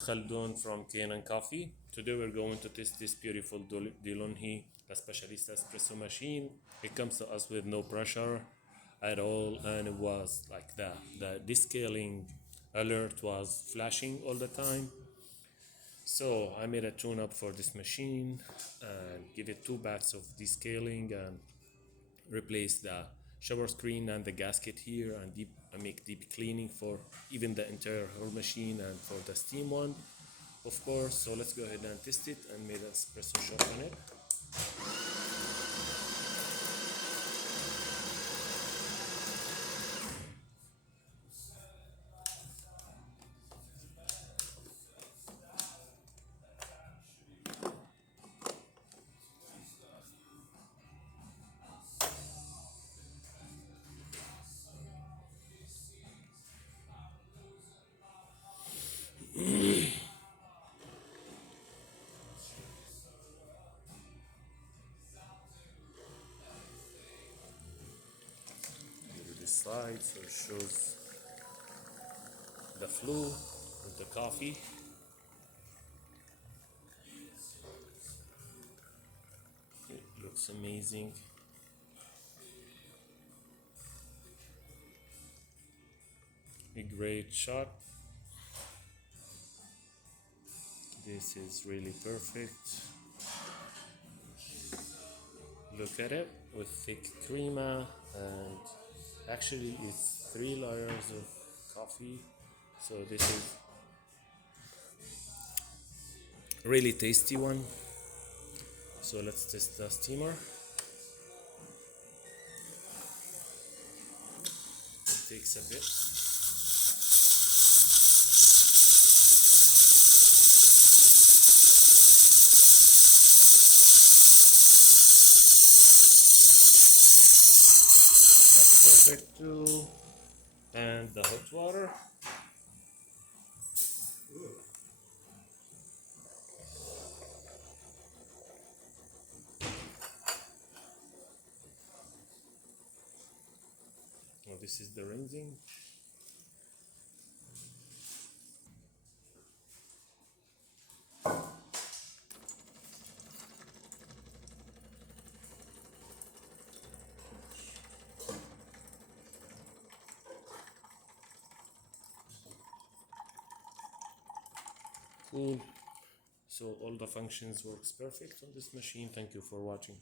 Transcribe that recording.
Khaldun from Kanen Coffee. Today we're going to test this beautiful DeLonghi specialista espresso machine. It comes to us with no pressure at all, and it was like the descaling alert was flashing all the time. So I made a tune-up for this machine and give it 2 baths of descaling and replace the shower screen and the gasket here, and make deep cleaning for even the entire whole machine and for the steam one, of course. So let's go ahead and test it and make an espresso shot on it. This slide so it shows the flow of the coffee. It looks amazing. A great shot. This is really perfect. Look at it, with thick crema, and actually it's 3 layers of coffee. So this is really tasty one. So let's test the steamer. It takes a bit. Perfect too. And the hot water. Oh, this is the rinsing. Cool. So all the functions works perfect on this machine. Thank you for watching.